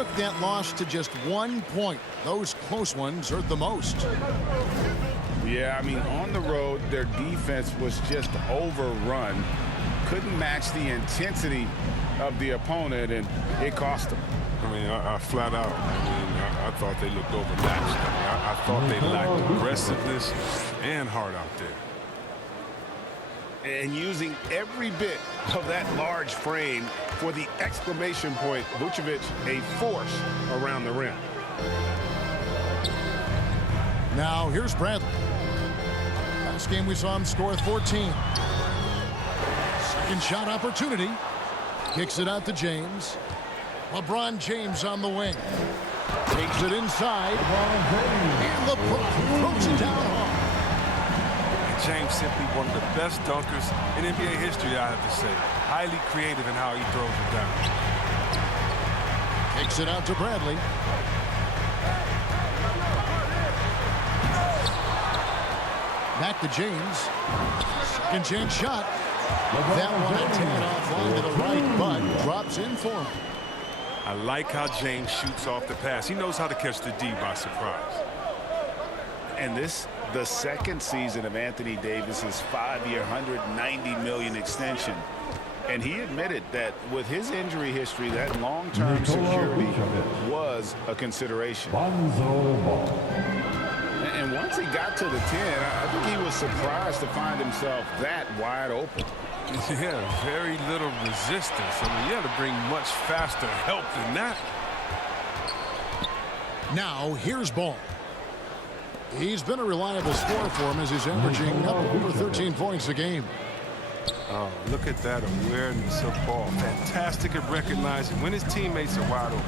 took that loss to just 1 point. Those close ones hurt the most. Yeah, I mean, on the road, their defense was just overrun. Couldn't match the intensity of the opponent, and it cost them. I mean, I flat out, I thought they looked overmatched. I thought they lacked aggressiveness and heart out there. And using every bit of that large frame for the exclamation point, Vucevic, a force around the rim. Now here's Bradley. Last game we saw him score 14. Second shot opportunity. Kicks it out to James. LeBron James on the wing. Takes it inside. And LeBron throws it down hard. James simply one of the best dunkers in NBA history, I have to say. Highly creative in how he throws it down. Takes it out to Bradley. Back to James. Second chance shot. That one a tad offline to the right, but drops in for him. I like how James shoots off the pass. He knows how to catch the D by surprise. And this, the second season of Anthony Davis's 5-year, $190 million extension. And he admitted that with his injury history, that long-term security was a consideration. And once he got to the 10, I think he was surprised to find himself that wide open. Yeah, very little resistance. I mean, you had to bring much faster help than that. Now, here's Ball. He's been a reliable scorer for him as he's averaging up over 13 points a game. Oh, look at that awareness of Ball. Fantastic at recognizing when his teammates are wide open.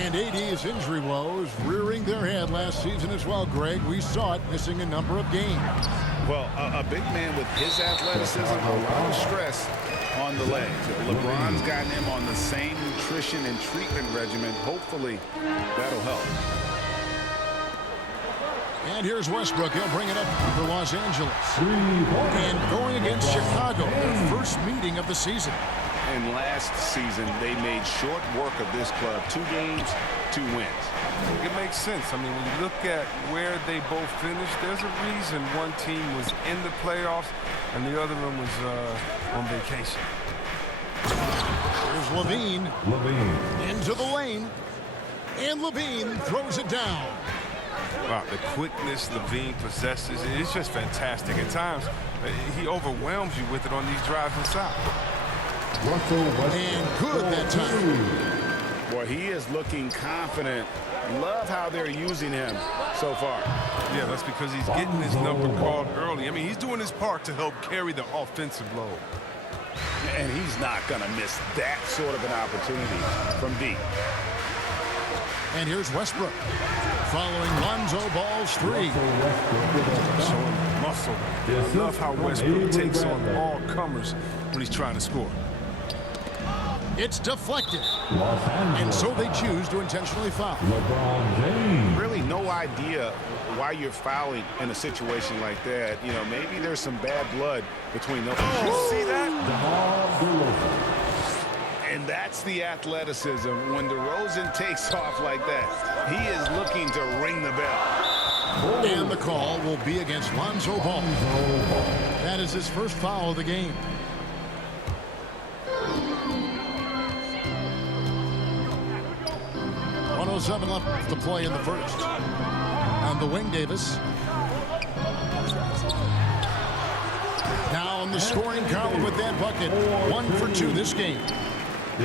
And AD's injury woes rearing their head last season as well, Greg. We saw it missing a number of games. Well, a big man with his athleticism, a lot of stress on the legs. LeBron's gotten him on the same nutrition and treatment regimen. Hopefully, that'll help. And here's Westbrook. He'll bring it up for Los Angeles. And going against Chicago, their first meeting of the season. And last season, they made short work of this club. 2 games, 2 wins. It makes sense. I mean, when you look at where they both finished, there's a reason one team was in the playoffs and the other one was on vacation. Here's Levine. Into the lane. And Levine throws it down. Wow, the quickness Levine possesses, it's just fantastic. At times, he overwhelms you with it on these drives inside. And good that time. Boy, he is looking confident. Love how they're using him so far. Yeah, that's because he's getting his number called early. I mean, he's doing his part to help carry the offensive load. And he's not going to miss that sort of an opportunity from deep. And here's Westbrook following Lonzo Ball's 3. Showing muscle. I love how Westbrook takes on all comers when he's trying to score. It's deflected. And so they choose to intentionally foul. Really no idea why you're fouling in a situation like that. You know, maybe there's some bad blood between them. You see that? And that's the athleticism. When DeRozan takes off like that, he is looking to ring the bell. And the call will be against Lonzo Ball. That is his first foul of the game. .107 left to play in the first. On the wing, Davis. Now on the scoring column with that bucket. 1 for 2 this game. He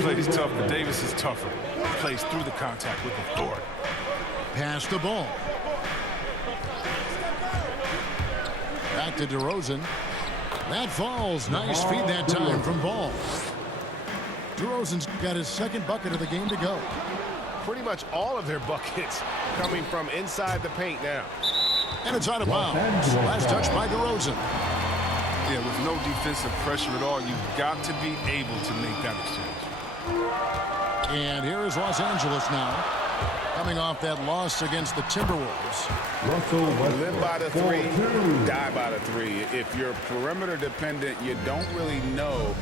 plays tough, but Davis is tougher. He plays through the contact with authority. Pass the ball. Back to DeRozan. That falls. Nice feed that time from Ball. DeRozan's got his second bucket of the game to go. Pretty much all of their buckets coming from inside the paint now. And it's out of bounds. Last touch by DeRozan. Yeah, with no defensive pressure at all, you've got to be able to make that exchange. And here is Los Angeles now, coming off that loss against the Timberwolves. Live by the 3, die by the 3. If you're perimeter dependent, you don't really know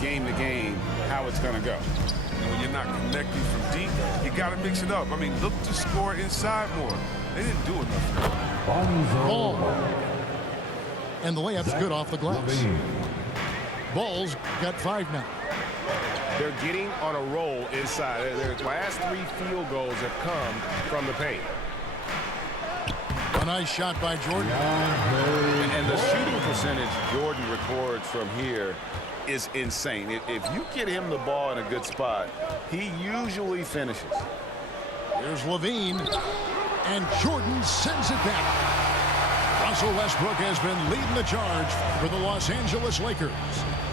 game to game how it's going to go. When you're not connecting from deep, you got to mix it up. I mean, look to score inside more. They didn't do enough. Ball. And the layup's good off the glass. Ball's got 5 now. They're getting on a roll inside. Their last 3 field goals have come from the paint. A nice shot by Jordan. And the shooting percentage Jordan records from here is insane. If you get him the ball in a good spot, he usually finishes. Here's Levine. And Jordan sends it back. Russell Westbrook has been leading the charge for the Los Angeles Lakers.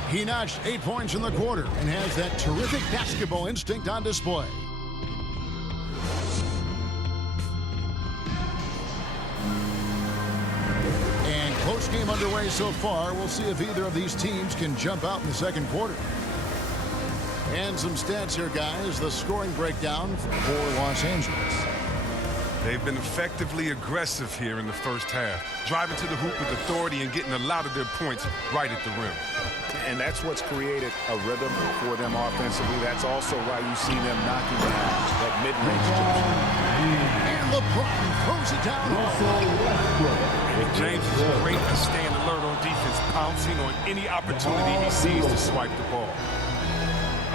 He notched 8 points in the quarter and has that terrific basketball instinct on display. And close game underway so far. We'll see if either of these teams can jump out in the second quarter. And some stats here, guys. The scoring breakdown for Los Angeles. They've been effectively aggressive here in the first half, driving to the hoop with authority and getting a lot of their points right at the rim. And that's what's created a rhythm for them offensively. That's also why you see them knocking down that mid-range jump. And LeBron throws it down. James is great at staying alert on defense, pouncing on any opportunity he sees to swipe the ball.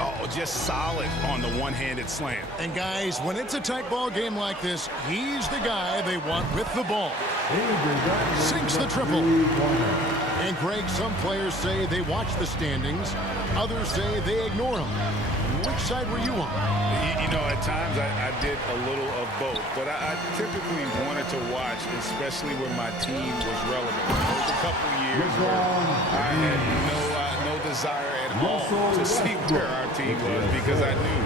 Oh, just solid on the one-handed slam. And guys, when it's a tight ball game like this, he's the guy they want with the ball. Sinks the triple. And Greg, some players say they watch the standings. Others say they ignore them. Which side were you on? You know, at times I did a little of both, but I typically wanted to watch, especially when my team was relevant. There was a couple years where I had no desire at all to see where our team was because I knew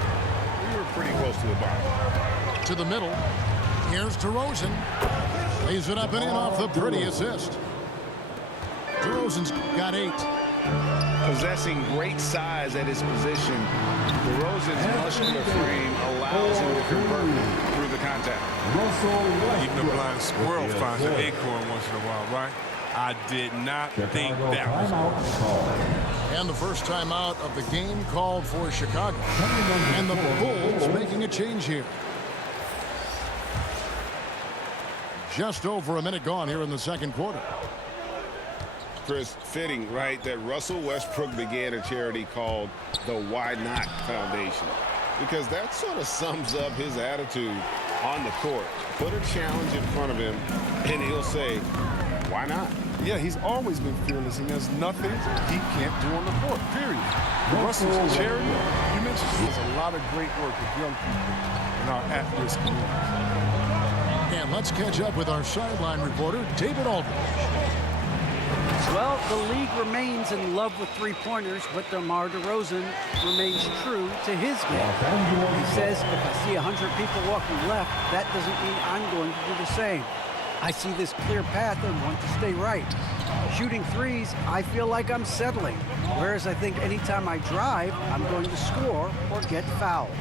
we were pretty close to the bottom. To the middle. Here's DeRozan. Lays it up and in off the pretty assist. DeRozan's got 8. Possessing great size at his position, DeRozan's muscular frame allows him to convert through the contact. Even a blind squirrel finds an acorn once in a while, right? I did not think that was going. And the first timeout of the game called for Chicago. And the Bulls making a change here. Just over a minute gone here in the second quarter. Chris, fitting, right, that Russell Westbrook began a charity called the Why Not Foundation, because that sort of sums up his attitude on the court. Put a challenge in front of him, and he'll say, why not? Yeah, he's always been fearless, and there's nothing he can't do on the court, period. Russell's charity, you mentioned, there's a lot of great work with young people in our at-risk communities. And let's catch up with our sideline reporter, David Aldridge. Well, the league remains in love with three-pointers, but DeMar DeRozan remains true to his game. He says, if I see 100 people walking left, that doesn't mean I'm going to do the same. I see this clear path and want to stay right. Shooting threes, I feel like I'm settling, whereas I think anytime I drive, I'm going to score or get fouled.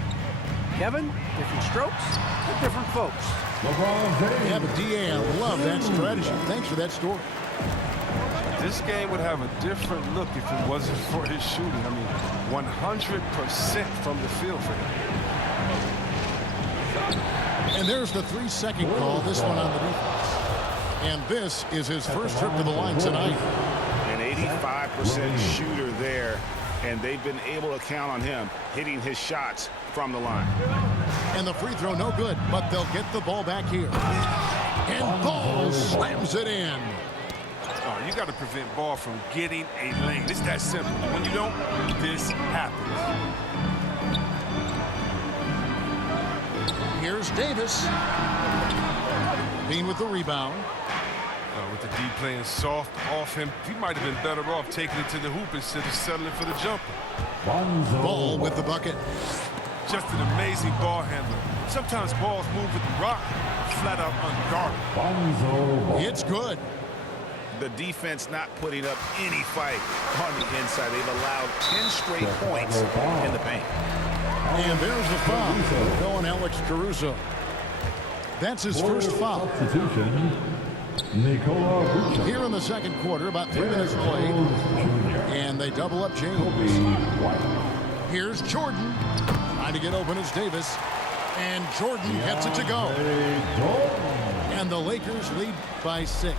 Kevin, different strokes for different folks. Yeah, but DA, I love that strategy. Thanks for that story. This game would have a different look if it wasn't for his shooting. I mean, 100% from the field for him. And there's the 3-second call, this one on the defense. And this is his first trip to the line tonight. An 85% shooter there, and they've been able to count on him hitting his shots from the line. And the free throw no good, but they'll get the ball back here. And Ball slams it in. Oh, you got to prevent Ball from getting a lane. It's that simple. When you don't, this happens. Here's Davis. Bean with the rebound. With the D playing soft off him, he might have been better off taking it to the hoop instead of settling for the jumper. Ball with the bucket. Just an amazing ball handler. Sometimes balls move with the rock, flat out unguarded. It's good. The defense not putting up any fight on the inside. They've allowed 10 straight points in the paint. And there's the foul going Alex Caruso. That's his first foul. Nikola Vucevic. Here in the second quarter, about 3 minutes played, and they double up James. Here's Jordan, trying to get open as Davis, and Jordan gets it to go. And the Lakers lead by 6.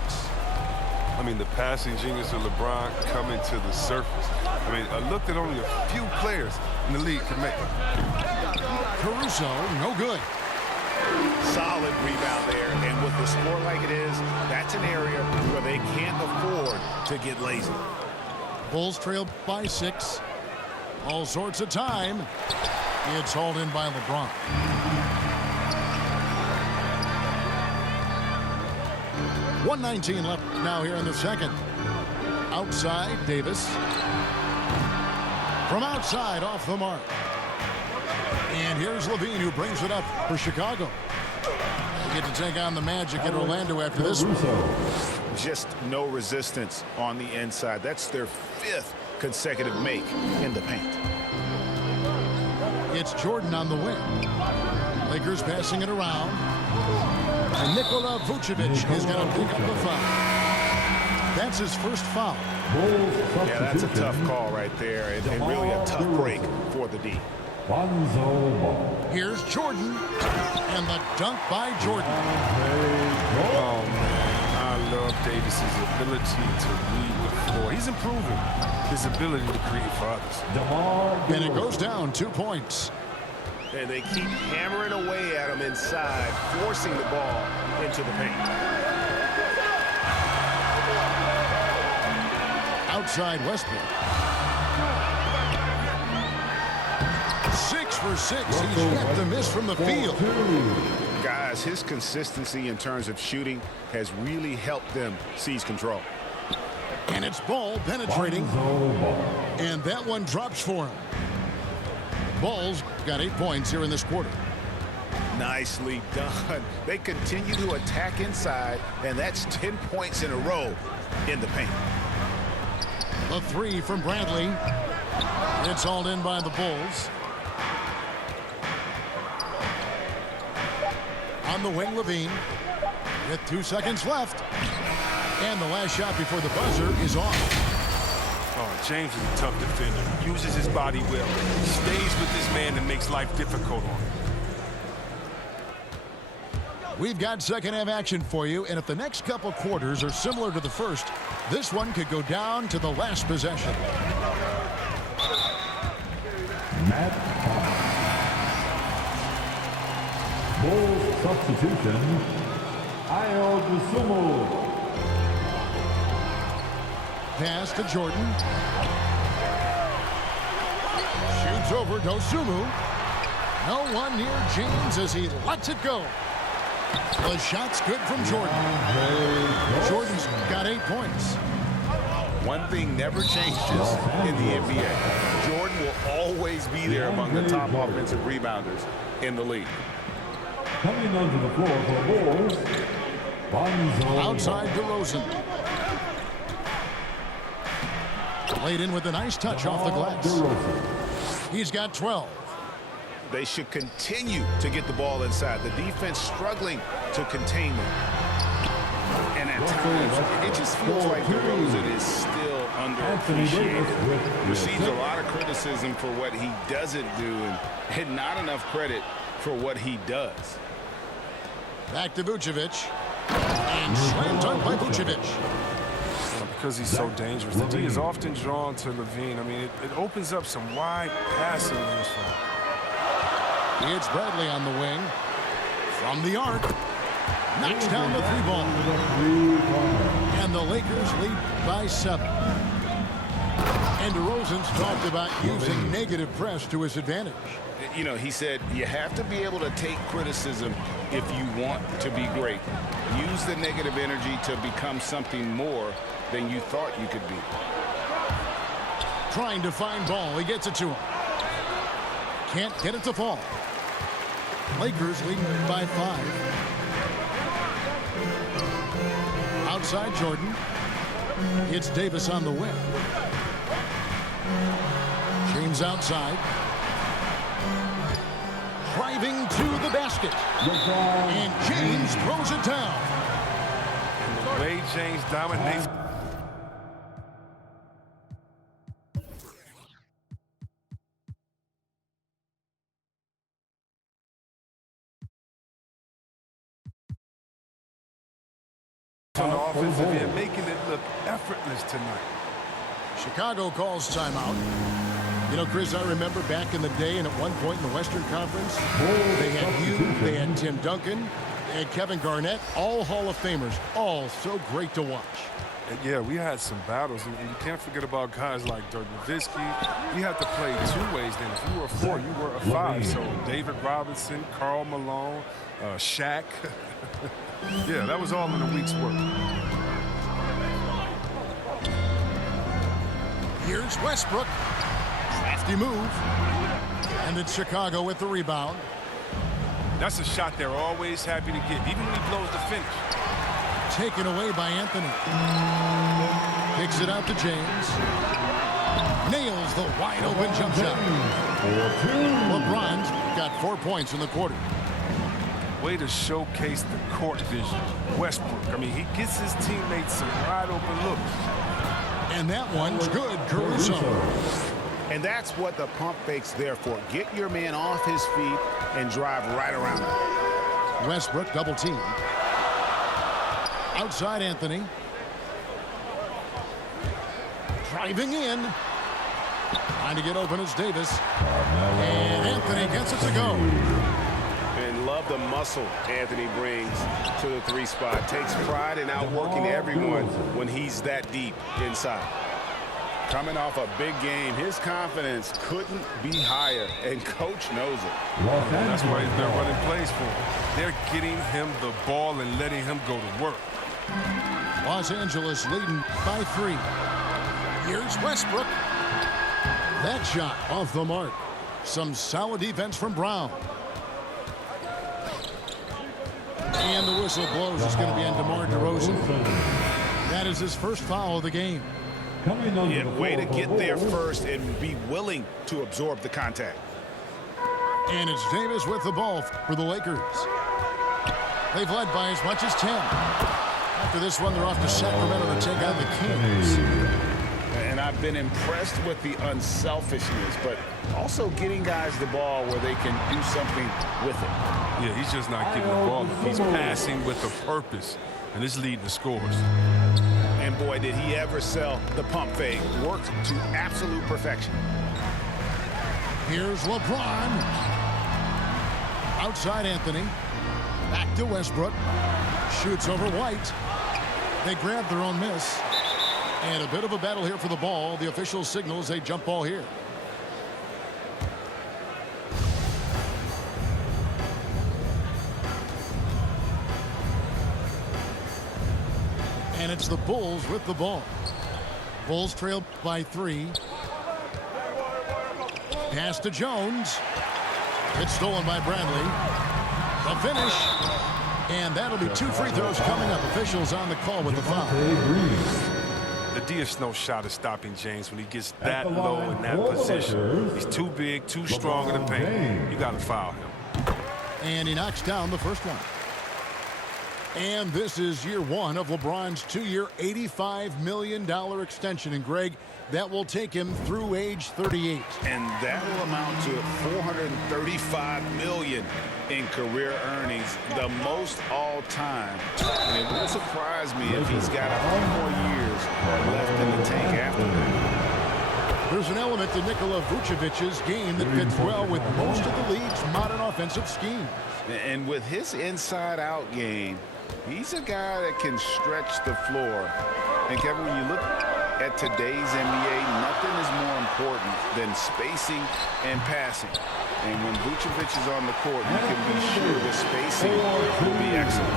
I mean, the passing genius of LeBron coming to the surface. I mean, a look that only a few players in the league can make. Caruso, no good. Solid rebound there, and with the score like it is, that's an area where they can't afford to get lazy. Bulls trail by 6. All sorts of time. It's hauled in by LeBron. .119 left now here in the second. Outside, Davis. From outside, off the mark. And here's Levine, who brings it up for Chicago. They get to take on the Magic in Orlando after this one. Just no resistance on the inside. That's their 5th consecutive make in the paint. It's Jordan on the wing. Lakers passing it around. And Nikola Vucevic is going to pick up the foul. That's his first foul. Yeah, that's a tough call right there, and really a tough break for the D. Here's Jordan, and the dunk by Jordan. Oh, man, I love Davis's ability to read the floor. He's improving his ability to create for others. And it goes down 2 points. And they keep hammering away at him inside, forcing the ball into the paint. Outside Westbrook. 6 for 6. He's yet to miss from the field. Guys, his consistency in terms of shooting has really helped them seize control. And it's Ball penetrating. And that one drops for him. Ball's got 8 points here in this quarter. Nicely done. They continue to attack inside, and that's 10 points in a row in the paint. A 3 from Bradley. It's hauled in by the Bulls. On the wing, Levine. With 2 seconds left. And the last shot before the buzzer is off. Oh, James is a tough defender. Uses his body well. Stays with this man and makes life difficult on him. We've got second half action for you, and if the next couple quarters are similar to the first, this one could go down to the last possession. Matt Bulls substitution. Ayo Dosunmu. Pass to Jordan. Shoots over Dosunmu. No one near James as he lets it go. The shot's good from Jordan. Jordan's got 8 points. One thing never changes in the NBA. Jordan will always be there among the top offensive rebounders in the league. Coming onto the floor for Bulls. Outside DeRozan. Laid in with a nice touch off the glass. He's got 12. They should continue to get the ball inside. The defense struggling to contain them. And at times, it just feels like DeRozan is still underappreciated. Receives a lot of criticism for what he doesn't do and not enough credit for what he does. Back to Vucevic. And slam dunk by Vucevic. Because he's so dangerous, the D is often drawn to Levine. I mean, it opens up some wide passing lanes for him. It's Bradley on the wing. From the arc. Knocks down the 3 ball. And the Lakers lead by 7. And DeRozan's talked about using negative press to his advantage. You know, he said you have to be able to take criticism if you want to be great. Use the negative energy to become something more than you thought you could be. Trying to find Ball. He gets it to him. Can't get it to fall. Lakers leading by 5. Outside Jordan. It's Davis on the wing. James outside. Driving to the basket. And James throws it down. way James dominates. On the offensive end, making it look effortless tonight. Chicago calls timeout. You know, Chris, I remember back in the day and at one point in the Western Conference, they had you, they had Tim Duncan, and Kevin Garnett, all Hall of Famers, all so great to watch. And yeah, we had some battles, and you can't forget about guys like Dirk Nowitzki. You had to play two ways then. If you were a 4, you were a 5. So David Robinson, Karl Malone, Shaq. Yeah, that was all in a week's work. Here's Westbrook. Crafty move. And it's Chicago with the rebound. That's a shot they're always happy to get, even when he blows the finish. Taken away by Anthony. Kicks it out to James. Nails the wide open jump shot. LeBron's got 4 points in the quarter. Way to showcase the court vision. Westbrook, I mean, he gets his teammates some wide open looks. And that one's good, Caruso. And that's what the pump fake's there for. Get your man off his feet and drive right around him. Westbrook double team. Outside Anthony. Driving in. Trying to get open is Davis. And Anthony gets it to go. And love the muscle Anthony brings to the 3 spot. Takes pride in outworking everyone when he's that deep inside. Coming off a big game, his confidence couldn't be higher, and coach knows it. That's why they're running plays for him. They're getting him the ball and letting him go to work. Los Angeles leading by 3. Here's Westbrook. That shot off the mark. Some solid defense from Brown. And the whistle blows. It's going to be on DeMar DeRozan. That is his first foul of the game. Yeah, way to get there first and be willing to absorb the contact. And it's Davis with the ball for the Lakers. They've led by as much as 10. After this one, they're off to Sacramento to take on the Kings. And I've been impressed with the unselfishness, but also getting guys the ball where they can do something with it. Yeah, he's just not getting the ball. He's passing with a purpose, and it's leading to scores. And boy, did he ever sell the pump fake. Worked to absolute perfection. Here's LeBron. Outside Anthony. Back to Westbrook. Shoots over White. They grab their own miss. And a bit of a battle here for the ball. The official signals a jump ball here. And it's the Bulls with the ball. Bulls trail by 3. Pass to Jones. It's stolen by Bradley. The finish. And that'll be 2 free throws coming up. Officials on the call with the foul. The DeSnow shot is stopping James when he gets that low in that position. He's too big, too strong in the paint. You got to foul him. And he knocks down the first one. And this is year 1 of LeBron's 2-year, $85 million extension. And Greg, that will take him through age 38. And that will amount to $435 million in career earnings, the most all time. And it wouldn't surprise me if he's got a few more years left in the tank after that. There's an element to Nikola Vucevic's game that fits well with most of the league's modern offensive schemes. And with his inside-out game, he's a guy that can stretch the floor. And Kevin, when you look at today's NBA, nothing is more important than spacing and passing. And when Vucevic is on the court, you can be sure the spacing will be excellent.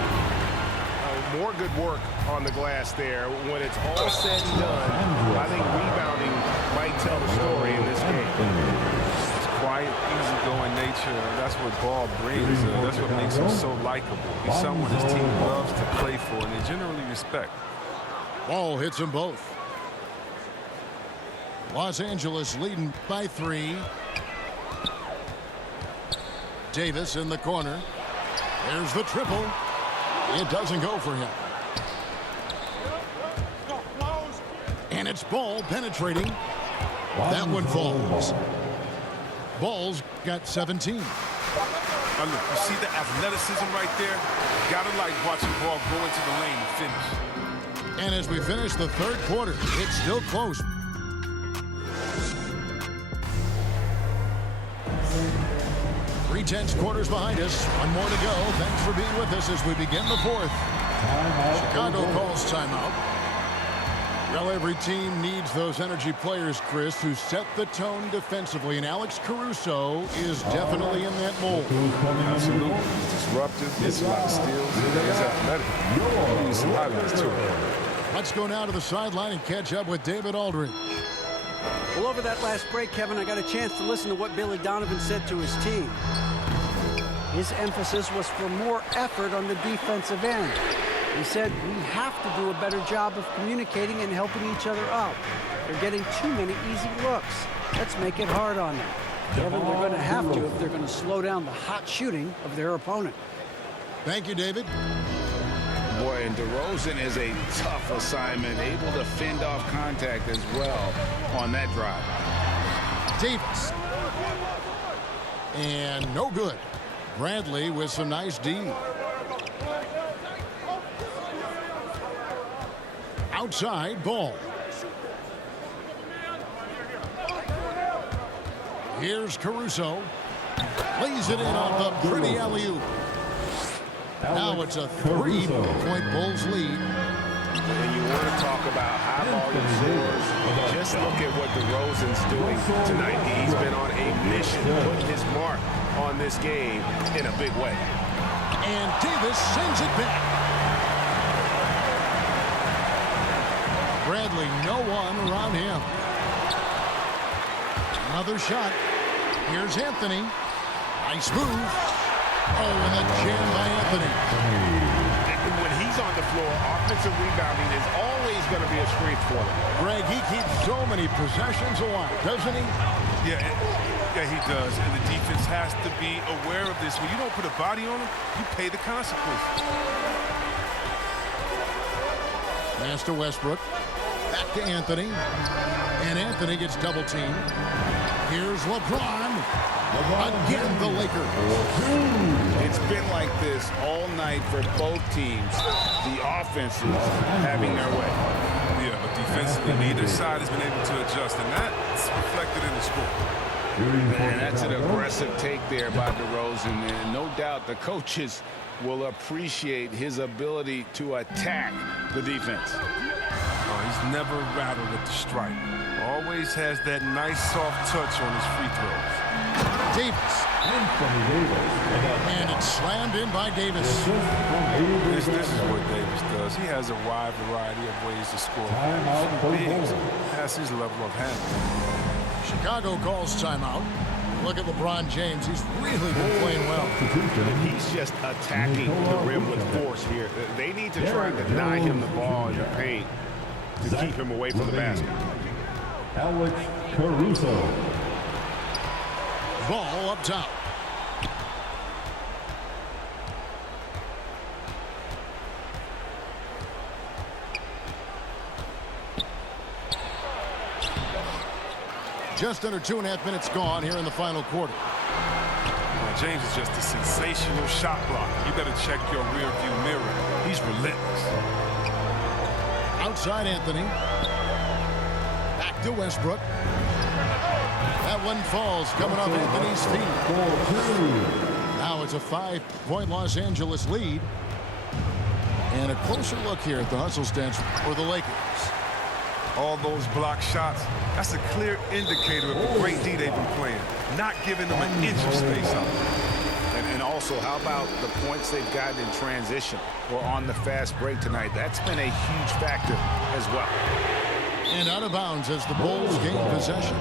More good work on the glass there. When it's all said and done, I think rebounding might tell the story in this game. It's quiet, easygoing nature. That's what Ball brings. That's what makes him so likable. He's someone his team loves to play for, and they generally respect. Ball hits them both. Los Angeles leading by 3. Davis in the corner. There's the triple. It doesn't go for him. It's Ball penetrating. That one falls. Ball's got 17. Now look, you see the athleticism right there? Gotta like watching Ball go into the lane and finish. And as we finish the third quarter, it's still close. 3/10 quarters behind us. One more to go. Thanks for being with us as we begin the fourth. Chicago calls timeout. Well, every team needs those energy players, Chris, who set the tone defensively. And Alex Caruso is definitely in that mold. Absolutely. He's disruptive. Gets a lot of steals. He's athletic. He needs some highlights, too. Let's go now to the sideline and catch up with David Aldridge. Well, over that last break, Kevin, I got a chance to listen to what Billy Donovan said to his team. His emphasis was for more effort on the defensive end. He said, we have to do a better job of communicating and helping each other out. They're getting too many easy looks. Let's make it hard on them. Kevin, they're going to have to if they're going to slow down the hot shooting of their opponent. Thank you, David. Boy, and DeRozan is a tough assignment, able to fend off contact as well on that drive. Davis. And no good. Bradley with some nice D. Outside Ball. Here's Caruso. Lays it in off the pretty alley-oop. Now it's a 3-point Bulls lead. And you want to talk about high volume scores. Just look at what DeRozan's doing tonight. He's been on a mission to put his mark on this game in a big way. And Davis sends it back. Bradley, no one around him. Another shot. Here's Anthony. Nice move. Oh, and the jam by Anthony. And when he's on the floor, offensive rebounding is always going to be a strength for them. Greg, he keeps so many possessions alive, doesn't he? Yeah, he does. And the defense has to be aware of this. When you don't put a body on him, you pay the consequences. Pass to Westbrook. Back to Anthony. And Anthony gets double teamed. Here's LeBron. Again, the Lakers. It's been like this all night for both teams. The offenses having their way. Yeah, but defensively, neither side has been able to adjust, and that's reflected in the score. And that's an aggressive take there by DeRozan, and no doubt the coaches will appreciate his ability to attack the defense. He's never rattled at the stripe. Always has that nice soft touch on his free throws. Davis. And it's slammed in by Davis. This is what Davis does. He has a wide variety of ways to score. Bigs has his level of handling. Chicago calls timeout. Look at LeBron James. He's really been playing well. He's just attacking the rim with force here. They need to try to deny him the ball in the paint to keep him away from the basket. Alex Caruso. Ball up top. Just under 2.5 minutes gone here in the final quarter. James is just a sensational shot blocker. You better check your rear view mirror. He's relentless. Outside Anthony. Back to Westbrook. That one falls coming off Anthony's feet. Now it's a 5-point Los Angeles lead. And a closer look here at the hustle stance for the Lakers. All those block shots, that's a clear indicator of the great D they've been playing. Not giving them an inch of space out. And also, how about the points they've gotten in transition or on the fast break tonight? That's been a huge factor as well. And out of bounds as the Bulls gain possession.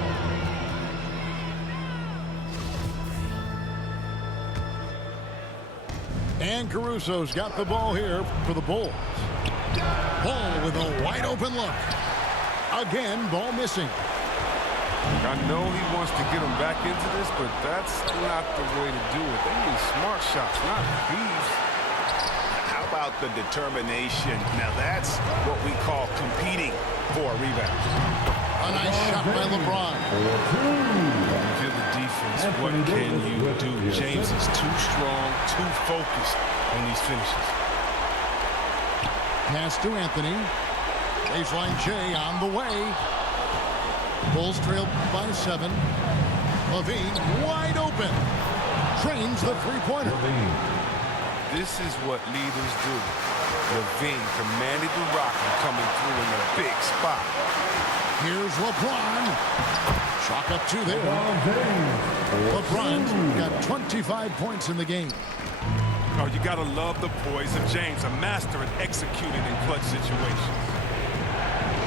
And Caruso's got the ball here for the Bulls. Ball with a wide open look. Again, ball missing. I know he wants to get them back into this, but that's not the way to do it. They need smart shots, not thieves. How about the determination? Now that's what we call competing for a rebound. A nice shot by LeBron. If you're the defense, what can you do? James is too strong, too focused on these finishes. Pass to Anthony. Baseline J on the way. Bulls trail by 7. LaVine wide open. Trains the three-pointer. This is what leaders do. LaVine commanded the rock and coming through in a big spot. Here's LeBron. Chalk up 2 there. LeBron's got 25 points in the game. Oh, you gotta love the poise of James, a master at executing in clutch situations.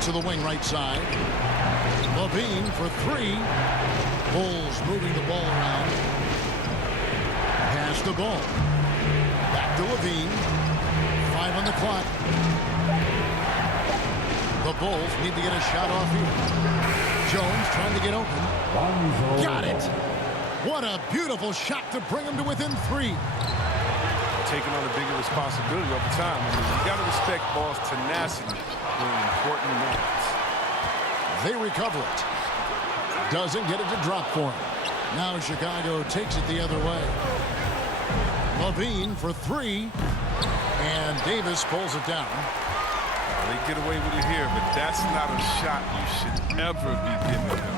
To the wing right side. LaVine for 3. Bulls moving the ball around. Pass the ball. Back to LaVine. 5 on the clock. The Bulls need to get a shot off here. Jones trying to get open. Got it. What a beautiful shot to bring him to within 3. Taking on a bigger responsibility over time. I mean, you gotta respect Ball's tenacity in important moments. They recover it. Doesn't get it to drop for him. Now Chicago takes it the other way. LaVine for 3. And Davis pulls it down. They get away with it here, but that's not a shot you should ever be giving them.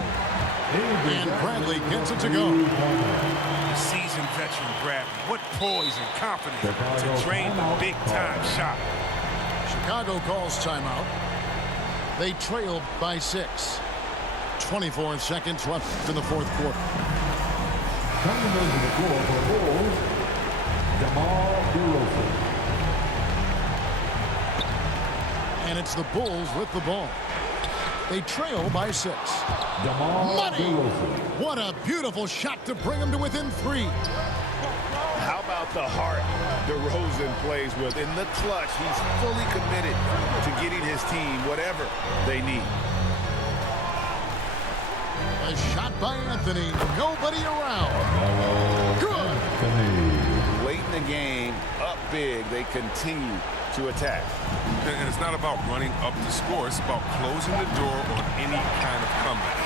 And Bradley gets it to go. The seasoned veteran Bradley. What poise and confidence to drain the big-time shot. Chicago calls timeout. They trail by 6. 24 seconds left in the fourth quarter. Coming into the floor for Bulls, DeMar DeRozan. And it's the Bulls with the ball. They trail by 6. Money! What a beautiful shot to bring them to within 3. How about the heart DeRozan plays with? In the clutch, he's fully committed to getting his team whatever they need. A shot by Anthony. Nobody around. Good. Late in the game, up big, they continue to attack. And it's not about running up the score. It's about closing the door on any kind of comeback.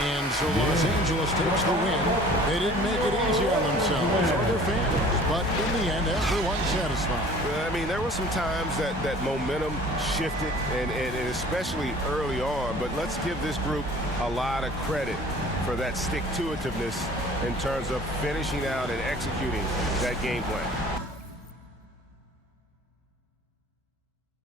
And so Los Angeles takes the win. They didn't make it easy on themselves or their fans, but in the end, everyone's satisfied. I mean, there were some times that momentum shifted, and especially early on, but let's give this group a lot of credit for that stick-to-itiveness in terms of finishing out and executing that game plan.